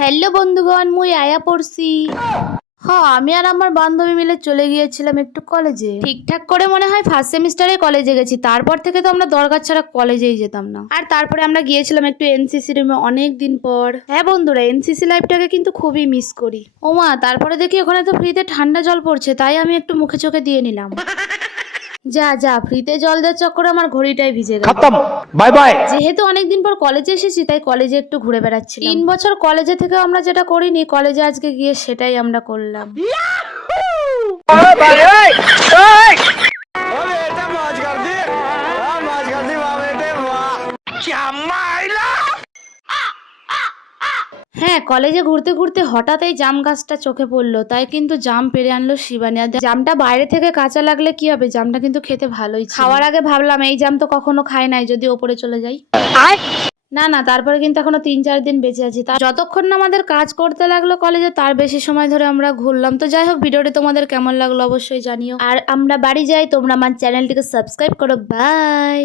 Hello বন্ধুগণ, মুই আয়া পড়ছি। আমি আর আমার বান্ধবী মিলে চলে গিয়েছিলাম একটু কলেজে। ঠিকঠাক করে মনে হয় ফার্স্ট সেমিস্টারে কলেজে গেছি, তারপর থেকে তো আমরা দরকার ছাড়া কলেজেই যেতাম না। আর তারপরে আমরা গিয়েছিলাম একটু এনসিসি রুমে অনেক দিন পর। হ্যাঁ বন্ধুরা, এনসিসি লাইফটাকে কিন্তু খুবই মিস করি। ওমা, তারপরে দেখি ওখানে তো ফ্রিতে ঠান্ডা জল পড়ছে, তাই আমি একটু মুখে চোখে দিয়ে নিলাম। যা যা, ফ্রিতে জল দেওয়ার চক্করে আমার ঘড়িটাই ভিজে গেল। খতম, বাই বাই। যেহেতু অনেকদিন পর কলেজে এসেছি, তাই কলেজে একটু ঘুরে বেড়াচ্ছি। 3 বছর কলেজে থেকে আমরা যেটা করিনি, কলেজে আজকে গিয়ে সেটাই আমরা করলাম। হ্যাঁ, কলেজে ঘুরতে ঘুরতে হঠাৎ এই জাম গাছটা চোখে পড়লো, তাই কিন্তু জাম পেরে আনলো শিবানী। আর জামটা বাইরে থেকে কাঁচা লাগলে কি হবে, জামটা কিন্তু খেতে ভালোই ছিল। খাওয়ার আগে ভাবলাম এই জাম তো কখনো খাই নাই, যদি ওপরে চলে যাই। না না, তারপরে কিন্তু এখনো 3-4 দিন বেঁচে আছি। তার যতক্ষণ না আমাদের কাজ করতে লাগলো কলেজে, তার বেশি সময় ধরে আমরা ঘুরলাম। তো যাই হোক, ভিডিওটি তোমাদের কেমন লাগলো অবশ্যই জানিও। আর আমরা বাড়ি যাই, তোমরা আমার চ্যানেলটিকে সাবস্ক্রাইব করো। বাই।